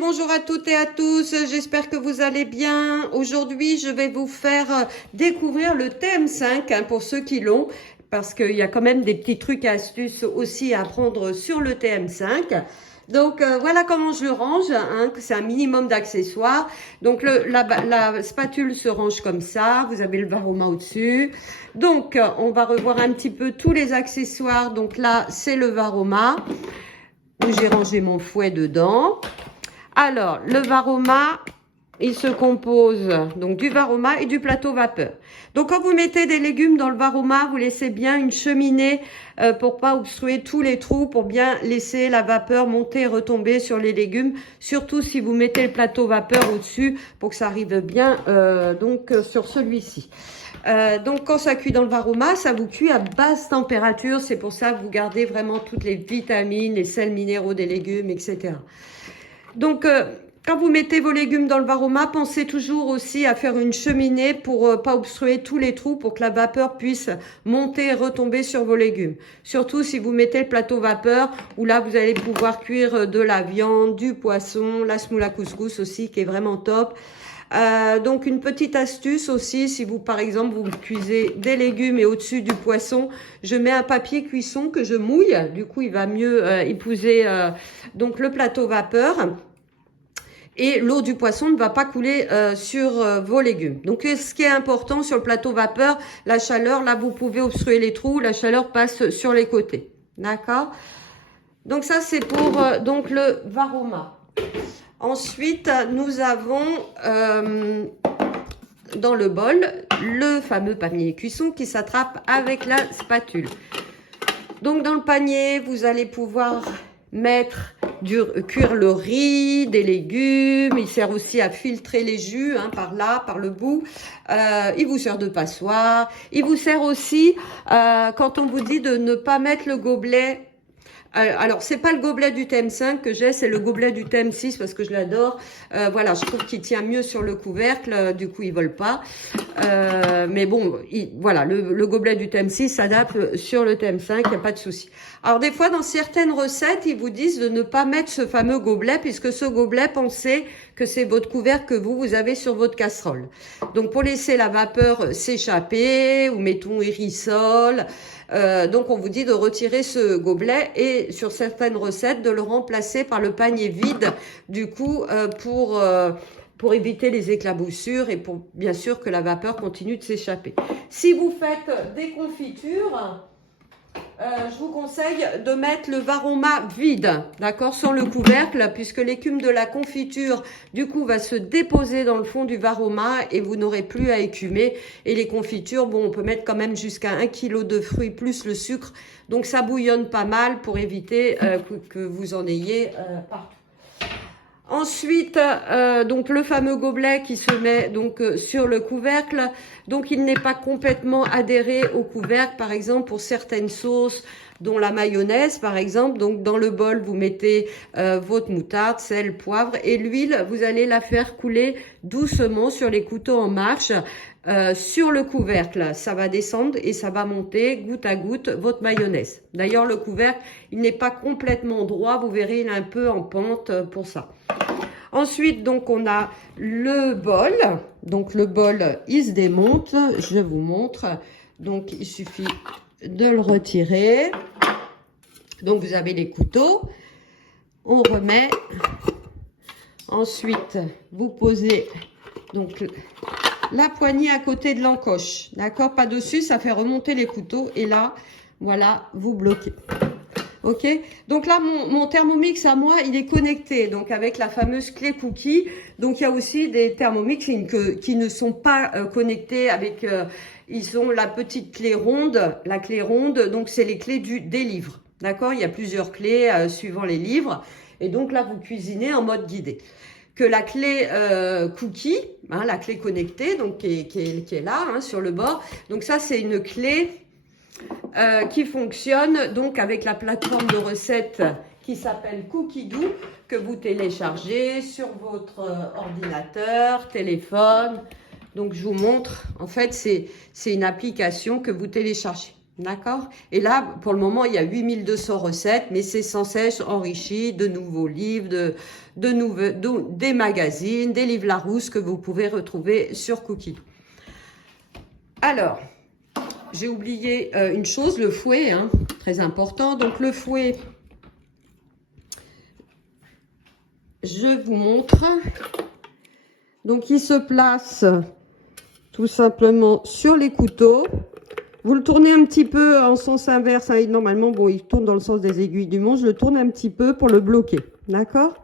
bonjour à toutes et à tous, j'espère que vous allez bien. Aujourd'hui, je vais vous faire découvrir le TM5 pour ceux qui l'ont, parce qu'il y a quand même des petits trucs et astuces aussi à apprendre sur le TM5. Donc voilà comment je le range, c'est un minimum d'accessoires. Donc la spatule se range comme ça, vous avez le varoma au-dessus. Donc on va revoir un petit peu tous les accessoires. Donc là, c'est le varoma où j'ai rangé mon fouet dedans. Alors, le varoma, il se compose donc du varoma et du plateau vapeur. Donc, quand vous mettez des légumes dans le varoma, vous laissez bien une cheminée pour pas obstruer tous les trous, pour bien laisser la vapeur monter et retomber sur les légumes. Surtout si vous mettez le plateau vapeur au-dessus pour que ça arrive bien sur celui-ci. Donc quand ça cuit dans le varoma, ça vous cuit à basse température. C'est pour ça que vous gardez vraiment toutes les vitamines, les sels minéraux des légumes, etc. Donc quand vous mettez vos légumes dans le varoma, pensez toujours aussi à faire une cheminée pour pas obstruer tous les trous, pour que la vapeur puisse monter et retomber sur vos légumes. Surtout si vous mettez le plateau vapeur, où là vous allez pouvoir cuire de la viande, du poisson, la semoula couscous aussi qui est vraiment top. Donc une petite astuce aussi, si vous par exemple vous cuisez des légumes et au-dessus du poisson, je mets un papier cuisson que je mouille, du coup il va mieux épouser donc le plateau vapeur. Et l'eau du poisson ne va pas couler sur vos légumes. Donc, ce qui est important sur le plateau vapeur, la chaleur, là, vous pouvez obstruer les trous, la chaleur passe sur les côtés. D'accord? Donc, ça, c'est pour donc le varoma. Ensuite, nous avons dans le bol le fameux panier cuisson qui s'attrape avec la spatule. Donc, dans le panier, vous allez pouvoir cuire le riz, des légumes. Il sert aussi à filtrer les jus par là, par le bout. Il vous sert de passoire. Il vous sert aussi quand on vous dit de ne pas mettre le gobelet. Alors, c'est pas le gobelet du TM5 que j'ai, c'est le gobelet du TM6 parce que je l'adore. Voilà, je trouve qu'il tient mieux sur le couvercle, du coup, il vole pas. Mais bon, voilà, le gobelet du TM6 s'adapte sur le TM5, il n'y a pas de souci. Alors, des fois, dans certaines recettes, ils vous disent de ne pas mettre ce fameux gobelet, puisque ce gobelet, pensez que c'est votre couvercle que vous avez sur votre casserole. Donc, pour laisser la vapeur s'échapper, ou mettons hérissol, donc on vous dit de retirer ce gobelet et sur certaines recettes de le remplacer par le panier vide du coup pour éviter les éclaboussures et pour bien sûr que la vapeur continue de s'échapper. Si vous faites des confitures, je vous conseille de mettre le varoma vide, d'accord, sans le couvercle, puisque l'écume de la confiture, du coup, va se déposer dans le fond du varoma et vous n'aurez plus à écumer. Et les confitures, bon, on peut mettre quand même jusqu'à 1 kg de fruits plus le sucre. Donc, ça bouillonne pas mal pour éviter que vous en ayez partout. Ensuite, donc le fameux gobelet qui se met donc sur le couvercle. Donc, il n'est pas complètement adhéré au couvercle, par exemple, pour certaines sauces, dont la mayonnaise, par exemple. Donc, dans le bol, vous mettez votre moutarde, sel, poivre et l'huile. Vous allez la faire couler doucement sur les couteaux en marche. Sur le couvercle, ça va descendre et ça va monter goutte à goutte votre mayonnaise. D'ailleurs, le couvercle, il n'est pas complètement droit. Vous verrez, il est un peu en pente pour ça. Ensuite, donc, on a le bol. Donc, le bol, il se démonte. Je vous montre. Donc, il suffit de le retirer. Donc, vous avez les couteaux. On remet. Ensuite, vous posez donc la poignée à côté de l'encoche. D'accord? Pas dessus, ça fait remonter les couteaux. Et là, voilà, vous bloquez. Ok, donc là mon Thermomix à moi il est connecté donc avec la fameuse clé cookie. Donc il y a aussi des Thermomix qui ne sont pas connectés avec ils ont la petite clé ronde, la clé ronde, donc c'est les clés des livres. D'accord, il y a plusieurs clés suivant les livres et donc là vous cuisinez en mode guidé. Que la clé cookie, la clé connectée donc qui est là sur le bord. Donc ça c'est une clé qui fonctionne donc avec la plateforme de recettes qui s'appelle Cookidoo que vous téléchargez sur votre ordinateur, téléphone. Donc je vous montre, en fait c'est une application que vous téléchargez. D'accord? Et là, pour le moment, il y a 8200 recettes, mais c'est sans cesse enrichi de nouveaux livres, des magazines, des livres Larousse que vous pouvez retrouver sur Cookie. Alors, j'ai oublié une chose, le fouet, hein, très important. Donc, le fouet, je vous montre. Donc, il se place tout simplement sur les couteaux. Vous le tournez un petit peu en sens inverse. Hein. Normalement, bon, il tourne dans le sens des aiguilles du montre. Je le tourne un petit peu pour le bloquer. D'accord?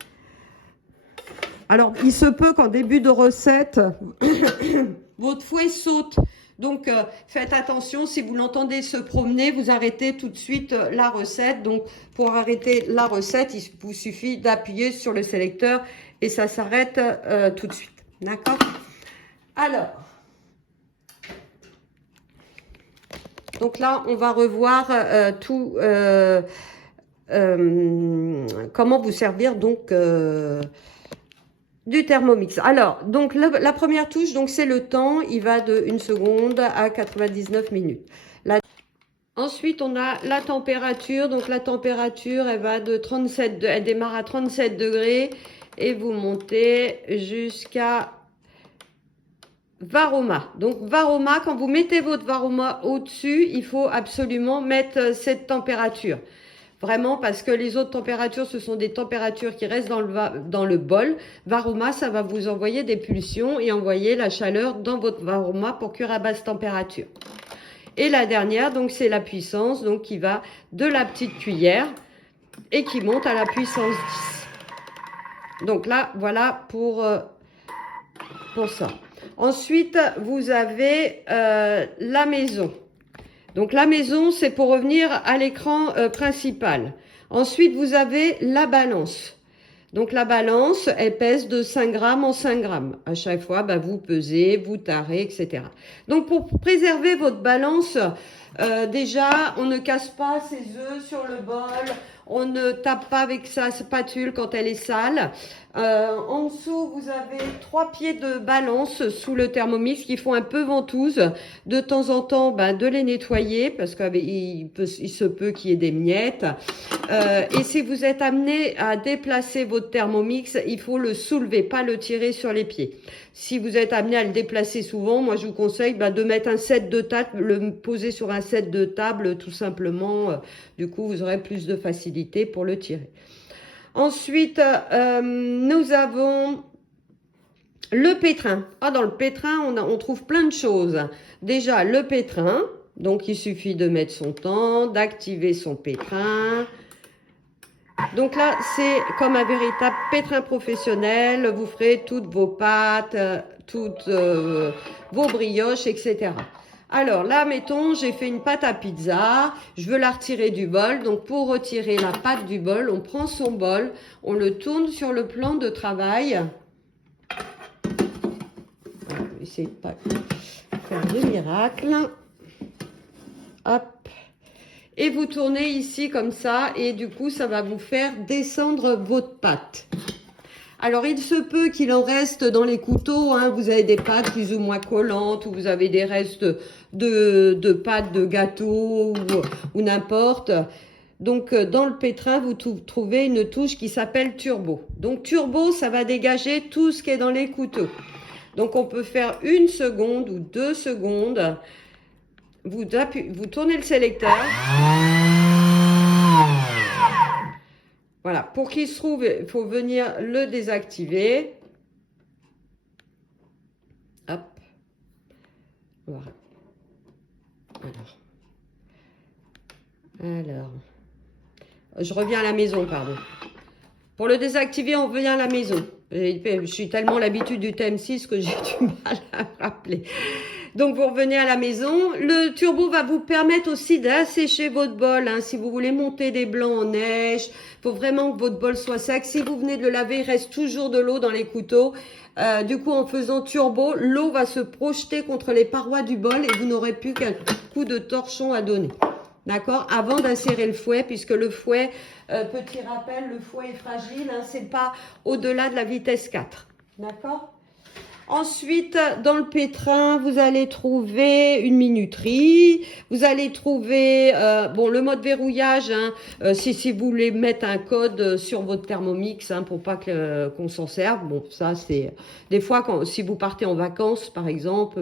Alors, il se peut qu'en début de recette, votre fouet saute. Donc, faites attention. Si vous l'entendez se promener, vous arrêtez tout de suite la recette. Donc, pour arrêter la recette, il vous suffit d'appuyer sur le sélecteur et ça s'arrête tout de suite. D'accord? Alors, donc là, on va revoir comment vous servir donc du Thermomix. Alors, donc la première touche, donc c'est le temps. Il va de 1 seconde à 99 minutes. Ensuite, on a la température. Donc la température, elle va de 37, elle démarre à 37 degrés et vous montez jusqu'à Varoma. Donc Varoma, quand vous mettez votre Varoma au-dessus, il faut absolument mettre cette température. Vraiment, parce que les autres températures, ce sont des températures qui restent dans le bol. Varoma, ça va vous envoyer des pulsions et envoyer la chaleur dans votre Varoma pour cuire à basse température. Et la dernière, donc c'est la puissance, donc qui va de la petite cuillère et qui monte à la puissance 10. Donc là, voilà pour ça. Ensuite, vous avez la maison. Donc la maison, c'est pour revenir à l'écran principal. Ensuite, vous avez la balance. Donc la balance, elle pèse de 5 grammes en 5 grammes. À chaque fois, bah, vous pesez, vous tarez, etc. Donc pour préserver votre balance, déjà, on ne casse pas ses œufs sur le bol. On ne tape pas avec sa spatule quand elle est sale. En dessous, vous avez 3 pieds de balance sous le Thermomix qui font un peu ventouse. De temps en temps, ben, de les nettoyer parce qu'il se peut qu'il y ait des miettes. Et si vous êtes amené à déplacer votre Thermomix, il faut le soulever, pas le tirer sur les pieds. Si vous êtes amené à le déplacer souvent, moi je vous conseille de mettre un set de table, le poser sur un set de table tout simplement. Du coup, vous aurez plus de facilité pour le tirer. Ensuite, nous avons le pétrin. Ah, dans le pétrin, on trouve plein de choses. Déjà, le pétrin. Donc, il suffit de mettre son temps, d'activer son pétrin. Donc là, c'est comme un véritable pétrin professionnel. Vous ferez toutes vos pâtes, toutes vos brioches, etc. Alors là, mettons, j'ai fait une pâte à pizza. Je veux la retirer du bol. Donc pour retirer la pâte du bol, on prend son bol, on le tourne sur le plan de travail. On va essayer de pas faire de miracle. Hop. Et vous tournez ici comme ça et du coup, ça va vous faire descendre votre pâte. Alors, il se peut qu'il en reste dans les couteaux. Hein. Vous avez des pâtes plus ou moins collantes ou vous avez des restes de pâtes de gâteau ou n'importe. Donc, dans le pétrin, vous trouvez une touche qui s'appelle turbo. Donc, turbo, ça va dégager tout ce qui est dans les couteaux. Donc, on peut faire 1 seconde ou 2 secondes. Vous tournez le sélecteur. Voilà, pour qu'il se trouve, il faut venir le désactiver. Hop. Voilà. Alors. Je reviens à la maison, pardon. Pour le désactiver, on revient à la maison. Je suis tellement l'habitude du TM6 que j'ai du mal à me rappeler. Donc, vous revenez à la maison. Le turbo va vous permettre aussi d'assécher votre bol. Hein. Si vous voulez monter des blancs en neige, il faut vraiment que votre bol soit sec. Si vous venez de le laver, il reste toujours de l'eau dans les couteaux. Du coup, en faisant turbo, l'eau va se projeter contre les parois du bol et vous n'aurez plus qu'un coup de torchon à donner. D'accord? Avant d'insérer le fouet, puisque le fouet, petit rappel, le fouet est fragile. Hein, c'est pas au-delà de la vitesse 4. D'accord? Ensuite, dans le pétrin, vous allez trouver une minuterie. Vous allez trouver, bon, le mode verrouillage, hein, si vous voulez mettre un code sur votre Thermomix, hein, pour pas qu'on s'en serve. Bon, ça, c'est des fois, si vous partez en vacances, par exemple,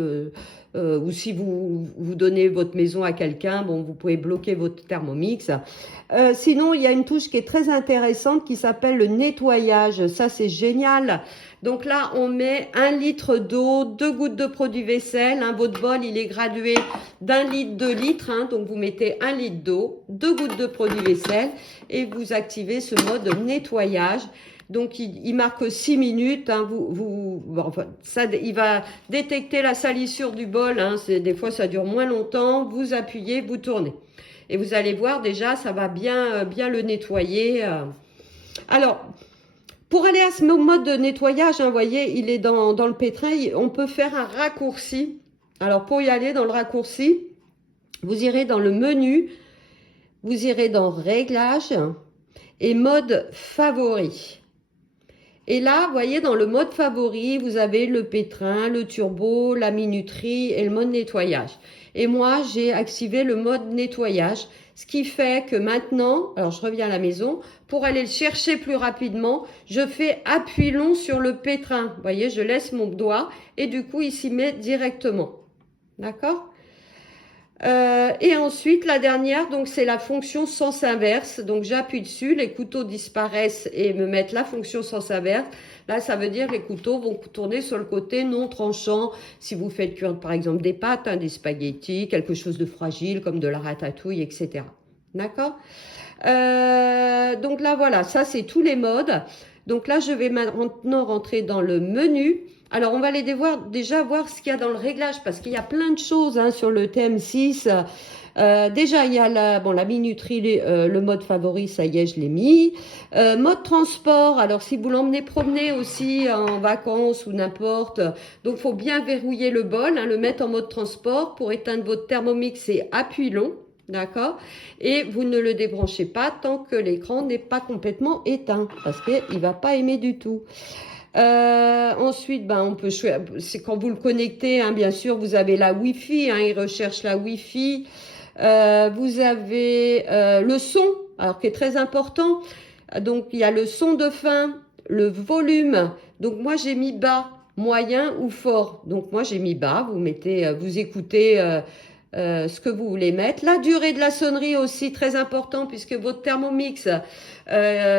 ou si vous donnez votre maison à quelqu'un, bon, vous pouvez bloquer votre Thermomix. Sinon, il y a une touche qui est très intéressante qui s'appelle le nettoyage. Ça, c'est génial. Donc là, on met 1 litre d'eau, 2 gouttes de produit vaisselle. Hein, votre bol, il est gradué d'1 litre, 2 litres. Hein, donc vous mettez 1 litre d'eau, 2 gouttes de produit vaisselle et vous activez ce mode nettoyage. Donc il marque 6 minutes. Hein, enfin, ça, il va détecter la salissure du bol. Hein, des fois, ça dure moins longtemps. Vous appuyez, vous tournez. Et vous allez voir déjà, ça va bien le nettoyer. Alors, pour aller à ce mode de nettoyage, hein, vous voyez, il est dans le pétrin, on peut faire un raccourci. Alors, pour y aller dans le raccourci, vous irez dans le menu, vous irez dans Réglages et mode favori. Et là, vous voyez, dans le mode favori, vous avez le pétrin, le turbo, la minuterie et le mode nettoyage. Et moi, j'ai activé le mode nettoyage, ce qui fait que maintenant, alors je reviens à la maison, pour aller le chercher plus rapidement, je fais appui long sur le pétrin. Vous voyez, je laisse mon doigt et du coup, il s'y met directement. D'accord ? Et ensuite, la dernière, donc c'est la fonction sens inverse. Donc j'appuie dessus, les couteaux disparaissent et me mettent la fonction sens inverse. Là, ça veut dire que les couteaux vont tourner sur le côté non tranchant. Si vous faites cuire, par exemple, des pâtes, hein, des spaghettis, quelque chose de fragile comme de la ratatouille, etc. D'accord ? Donc là, voilà, ça c'est tous les modes. Donc là, je vais maintenant rentrer dans le menu. Alors, on va aller déjà voir ce qu'il y a dans le réglage parce qu'il y a plein de choses, hein, sur le TM6. Déjà, il y a la minuterie, le mode favori, ça y est, je l'ai mis. Mode transport, alors si vous l'emmenez promener aussi en vacances ou n'importe, donc faut bien verrouiller le bol, hein, le mettre en mode transport. Pour éteindre votre Thermomix, c'est appui long. D'accord? Et vous ne le débranchez pas tant que l'écran n'est pas complètement éteint parce qu'il ne va pas aimer du tout. Ensuite, on peut choisir, c'est quand vous le connectez, hein, bien sûr, vous avez la Wi-Fi, hein, il recherche la Wi-Fi. Vous avez le son, alors qui est très important. Donc, il y a le son de fin, le volume. Donc, moi, j'ai mis bas, moyen ou fort. Donc, moi, j'ai mis bas. Vous mettez, vous écoutez ce que vous voulez mettre. La durée de la sonnerie aussi, très important, puisque votre Thermomix,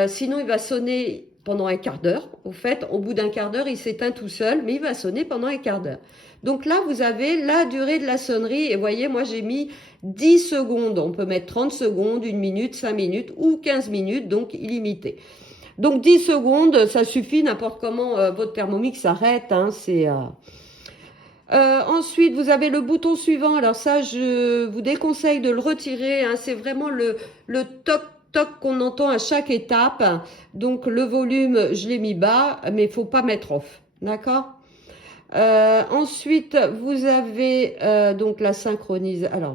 sinon, il va sonner pendant un quart d'heure. Au fait, au bout d'un quart d'heure, il s'éteint tout seul, mais il va sonner pendant un quart d'heure. Donc là, vous avez la durée de la sonnerie. Et voyez, moi, j'ai mis 10 secondes. On peut mettre 30 secondes, 1 minute, 5 minutes ou 15 minutes, donc illimité. Donc 10 secondes, ça suffit, n'importe comment votre Thermomix s'arrête. Hein, ensuite, vous avez le bouton suivant. Alors ça, je vous déconseille de le retirer. Hein, c'est vraiment le toc qu'on entend à chaque étape. Donc le volume, je l'ai mis bas, mais il faut pas mettre off. D'accord ? Ensuite, vous avez donc la synchronisation. Alors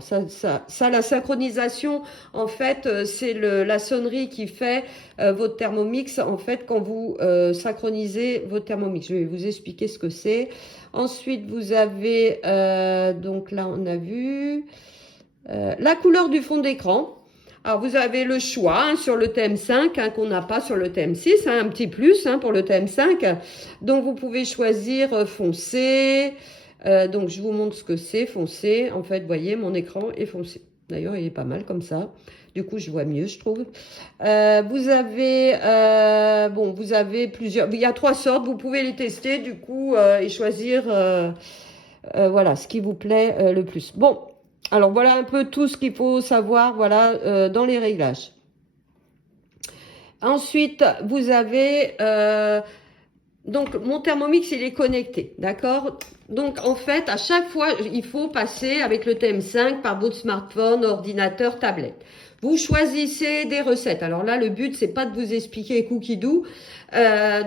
la synchronisation, en fait, c'est la sonnerie qui fait votre Thermomix. En fait, quand vous synchronisez votre Thermomix, je vais vous expliquer ce que c'est. Ensuite, vous avez donc là, on a vu la couleur du fond d'écran. Alors, vous avez le choix, hein, sur le TM5, hein, qu'on n'a pas sur le TM6, hein, un petit plus, hein, pour le TM5. Donc, vous pouvez choisir foncé. Donc, je vous montre ce que c'est, foncé. En fait, vous voyez, mon écran est foncé. D'ailleurs, il est pas mal comme ça. Du coup, je vois mieux, je trouve. Vous avez plusieurs... Il y a 3 sortes, vous pouvez les tester, du coup, et choisir voilà, ce qui vous plaît le plus. Bon. Alors, voilà un peu tout ce qu'il faut savoir, voilà, dans les réglages. Ensuite, vous avez... donc, mon Thermomix, il est connecté, d'accord? Donc, en fait, à chaque fois, il faut passer avec le TM5 par votre smartphone, ordinateur, tablette. Vous choisissez des recettes. Alors là, le but, c'est pas de vous expliquer Cookie Doo.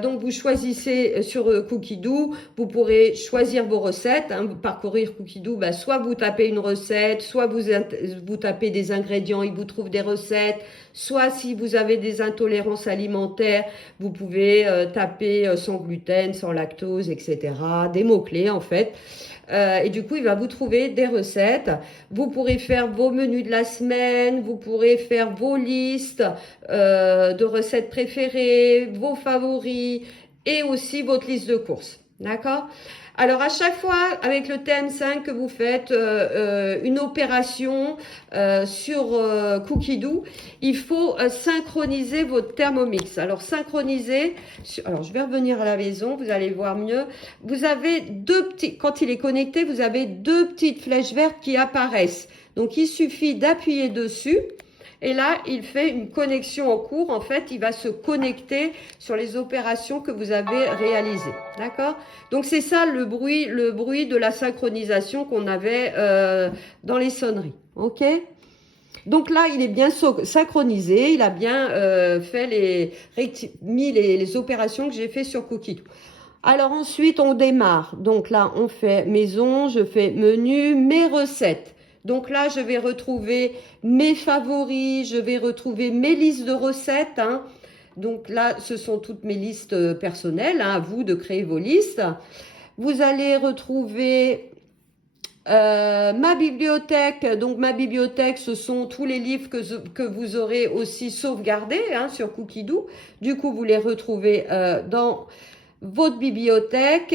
Donc vous choisissez sur Cookie Doo, vous pourrez choisir vos recettes, hein, parcourir Cookie Doo, bah, soit vous tapez une recette, soit vous tapez des ingrédients, il vous trouve des recettes, soit si vous avez des intolérances alimentaires, vous pouvez taper sans gluten, sans lactose, etc. Des mots-clés en fait. Et du coup, il va vous trouver des recettes. Vous pourrez faire vos menus de la semaine, vous pourrez faire vos listes de recettes préférées, vos favoris et aussi votre liste de courses. D'accord? Alors à chaque fois avec le TM5 que vous faites une opération sur Cookie Doo, il faut synchroniser votre Thermomix. Alors synchroniser, alors je vais revenir à la maison, vous allez voir mieux. Vous avez deux petits, quand il est connecté, vous avez deux petites flèches vertes qui apparaissent. Donc il suffit d'appuyer dessus. Et là, il fait une connexion en cours. En fait, il va se connecter sur les opérations que vous avez réalisées. D'accord? Donc, c'est ça le bruit de la synchronisation qu'on avait dans les sonneries. OK? Donc là, il est bien synchronisé. Il a bien mis les opérations que j'ai fait sur Cookie Doo. Alors ensuite, on démarre. Donc là, on fait maison, je fais menu, mes recettes. Donc là, je vais retrouver mes favoris, je vais retrouver mes listes de recettes. Hein. Donc là, ce sont toutes mes listes personnelles. Hein, à vous de créer vos listes. Vous allez retrouver ma bibliothèque. Donc ma bibliothèque, ce sont tous les livres que vous aurez aussi sauvegardés hein, sur Cookie Doo. Du coup, vous les retrouvez dans votre bibliothèque.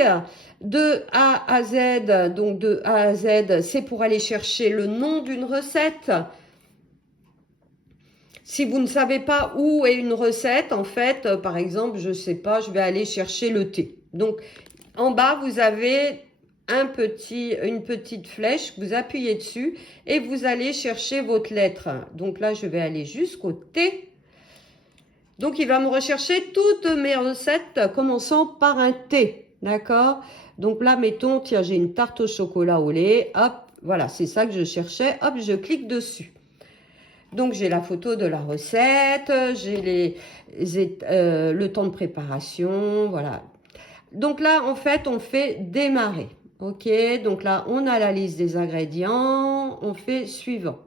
De A à Z, donc de A à Z, c'est pour aller chercher le nom d'une recette. Si vous ne savez pas où est une recette, en fait, par exemple, je sais pas, je vais aller chercher le thé. Donc, en bas, vous avez une petite flèche, vous appuyez dessus et vous allez chercher votre lettre. Donc là, je vais aller jusqu'au T. Donc, il va me rechercher toutes mes recettes commençant par un T. D'accord? Donc là, mettons, tiens, j'ai une tarte au chocolat au lait. Hop, voilà, c'est ça que je cherchais. Hop, je clique dessus. Donc, j'ai la photo de la recette, j'ai le temps de préparation, voilà. Donc là, en fait, on fait démarrer. OK, donc là, on a la liste des ingrédients. On fait suivant.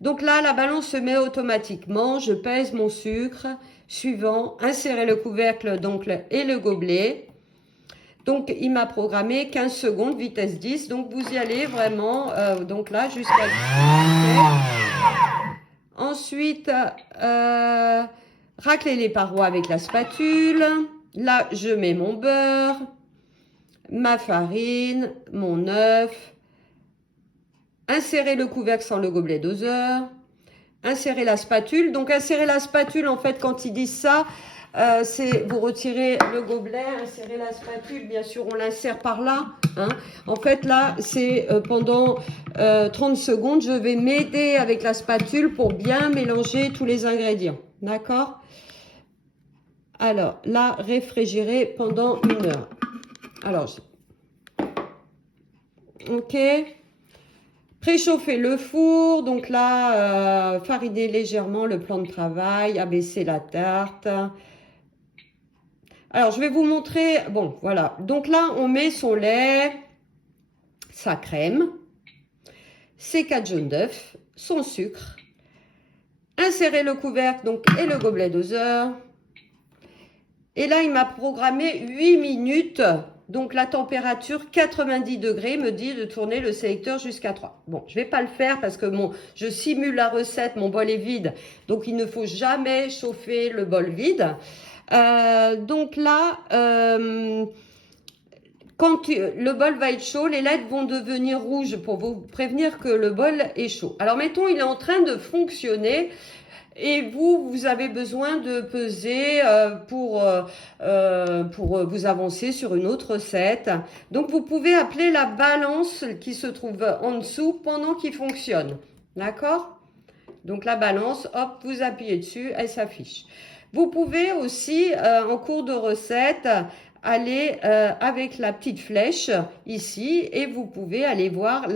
Donc là, la balance se met automatiquement. Je pèse mon sucre. Suivant, insérer le couvercle donc, et le gobelet. Donc, il m'a programmé 15 secondes, vitesse 10. Donc, vous y allez vraiment, donc là, jusqu'à... Ensuite, racler les parois avec la spatule. Là, je mets mon beurre, ma farine, mon œuf. Insérer le couvercle sans le gobelet doseur. Insérer la spatule. Donc, insérer la spatule, en fait, quand ils disent ça, c'est vous retirez le gobelet, insérez la spatule, bien sûr on l'insère par là. Hein. En fait là c'est pendant 30 secondes, je vais m'aider avec la spatule pour bien mélanger tous les ingrédients. D'accord? Alors là, réfrigérer pendant 1 heure. Alors, ok. Préchauffer le four, donc là, fariner légèrement le plan de travail, abaisser la tarte. Alors, je vais vous montrer, bon, voilà. Donc là, on met son lait, sa crème, ses 4 jaunes d'œufs, son sucre. Insérer le couvercle donc, et le gobelet doseur. Et là, il m'a programmé 8 minutes. Donc, la température 90 degrés me dit de tourner le sélecteur jusqu'à 3. Bon, je ne vais pas le faire parce que je simule la recette, mon bol est vide. Donc, il ne faut jamais chauffer le bol vide. Donc là, quand le bol va être chaud, les lettres vont devenir rouges pour vous prévenir que le bol est chaud. Alors, mettons, il est en train de fonctionner et vous avez besoin de peser pour vous avancer sur une autre recette. Donc, vous pouvez appeler la balance qui se trouve en dessous pendant qu'il fonctionne. D'accord? Donc, la balance, hop, vous appuyez dessus, elle s'affiche. Vous pouvez aussi, en cours de recette, aller avec la petite flèche ici et vous pouvez aller voir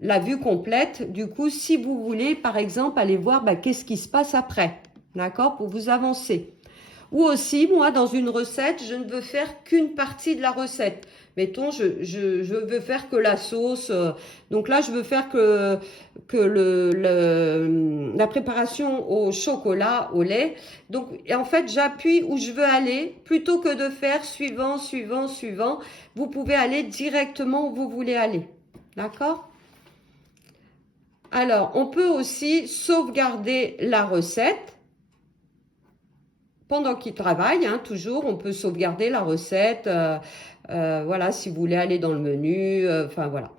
la vue complète. Du coup, si vous voulez, par exemple, aller voir qu'est-ce qui se passe après, d'accord, pour vous avancer. Ou aussi, moi, dans une recette, je ne veux faire qu'une partie de la recette. Mettons, je veux faire que la sauce. Donc là, je veux faire que la préparation au chocolat, au lait. Donc, et en fait, j'appuie où je veux aller. Plutôt que de faire suivant, suivant, suivant, vous pouvez aller directement où vous voulez aller. D'accord? Alors, on peut aussi sauvegarder la recette. Pendant qu'il travaille, hein, toujours, on peut sauvegarder la recette. Voilà, si vous voulez aller dans le menu, enfin voilà.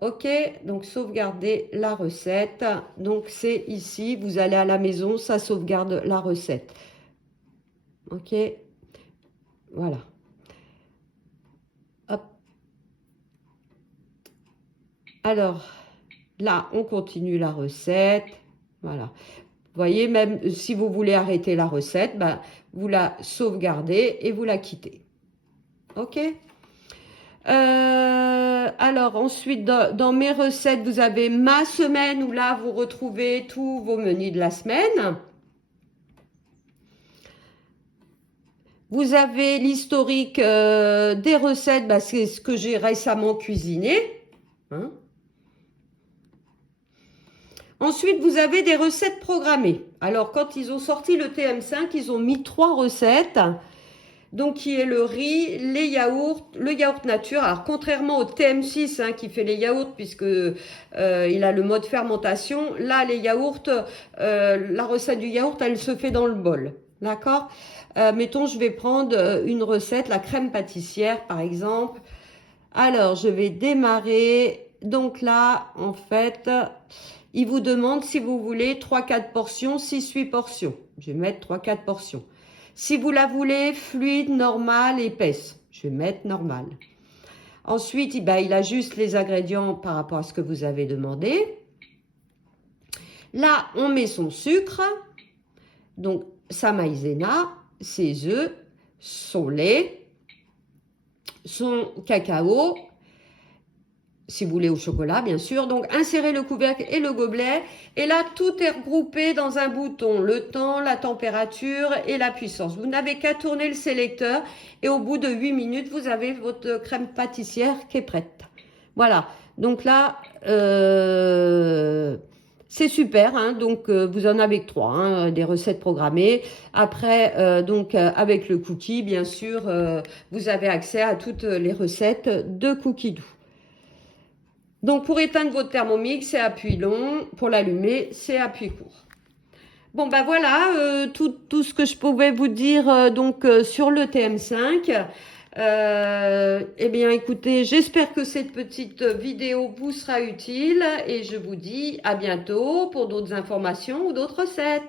Ok, donc sauvegarder la recette. Donc c'est ici, vous allez à la maison, ça sauvegarde la recette. Ok, voilà. Hop. Alors, là, on continue la recette. Voilà. Vous voyez, même si vous voulez arrêter la recette, vous la sauvegardez et vous la quittez. Ok. Alors ensuite, dans mes recettes, vous avez ma semaine où là, vous retrouvez tous vos menus de la semaine. Vous avez l'historique des recettes, c'est ce que j'ai récemment cuisiné. Hein. Ensuite, vous avez des recettes programmées. Alors, quand ils ont sorti le TM5, ils ont mis 3 recettes. Donc, qui est le riz, les yaourts, le yaourt nature. Alors, contrairement au TM6 qui fait les yaourts, puisque il a le mode fermentation, là, les yaourts, la recette du yaourt, elle se fait dans le bol. D'accord? Mettons, je vais prendre une recette, la crème pâtissière, par exemple. Alors, je vais démarrer. Donc là, en fait, il vous demande si vous voulez 3-4 portions, 6-8 portions. Je vais mettre 3-4 portions. Si vous la voulez fluide, normale, épaisse, je vais mettre normale. Ensuite, il ajuste les ingrédients par rapport à ce que vous avez demandé. Là, on met son sucre, donc sa maïzena, ses œufs, son lait, son cacao, si vous voulez au chocolat, bien sûr. Donc, insérez le couvercle et le gobelet. Et là, tout est regroupé dans un bouton. Le temps, la température et la puissance. Vous n'avez qu'à tourner le sélecteur. Et au bout de 8 minutes, vous avez votre crème pâtissière qui est prête. Voilà. Donc là, c'est super. Hein. Donc, vous en avez que 3, des recettes programmées. Après, avec le cookie, bien sûr, vous avez accès à toutes les recettes de Cookie Doux. Donc, pour éteindre votre Thermomix, c'est appui long. Pour l'allumer, c'est appui court. Bon, voilà, tout ce que je pouvais vous dire sur le TM5. Eh bien, écoutez, j'espère que cette petite vidéo vous sera utile et je vous dis à bientôt pour d'autres informations ou d'autres recettes.